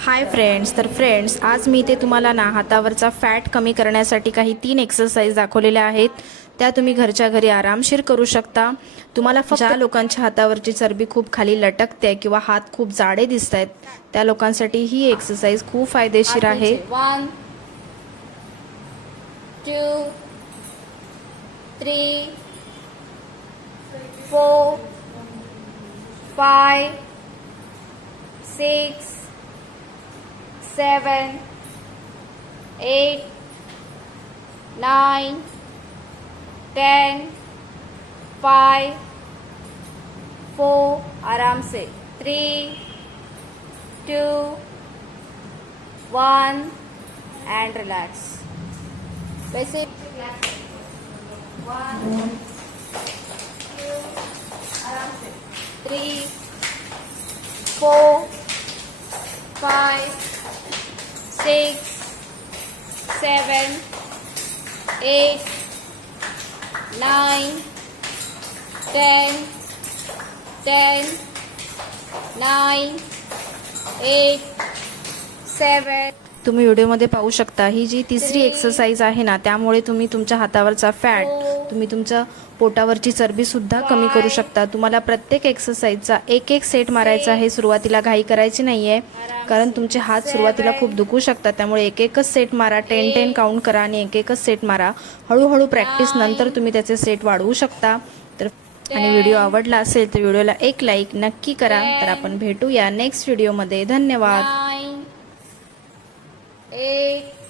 Hi friends तर friends आज मी ते तुम्हाला ना हातावरचा फॅट कमी करण्यासाठी काही तीन एक्सरसाइज दाखवलेल्या आहेत. त्या तुम्ही घरच्या घरी आरामशीर करू शकता. तुम्हाला फक्त ज्या लोकांच्या हातावरची चरबी खूप खाली लटकते किंवा हात खूप जाडे दिसत आहेत त्या लोकांसाठी ही एक्सरसाइज खूप फायदेशीर आहे. One two three four five six Seven eight nine ten five four आराम से three two one and relax. Basic. One, two, आराम से. Three, four, five, six, seven, eight, nine, ten, ten, nine, eight, seven. तुम्ही व्हिडिओमध्ये पाहू शकता ही जी तिसरी exercise आहे ना त्यामुळे तुम्ही तुमच्या हातावरचा फॅट तुम्ही तुमच्या पोटावरची चरबीसुद्धा कमी करू शकता. तुम्हाला प्रत्येक एक्सरसाइजचा एक एक सेट मारायचा आहे. सुरुवातीला घाई करायची नाही आहे कारण तुमचे हात सुरुवातीला खूप दुखू शकतात. त्यामुळे एक एकच सेट मारा. टेन टेन काउंट करा आणि एक एकच सेट मारा. हळूहळू प्रॅक्टिस नंतर तुम्ही त्याचे सेट वाढवू शकता. तर आणि व्हिडिओ आवडला असेल तर व्हिडिओला एक लाईक नक्की करा. तर आपण भेटूया नेक्स्ट व्हिडिओमध्ये धन्यवाद. Eight,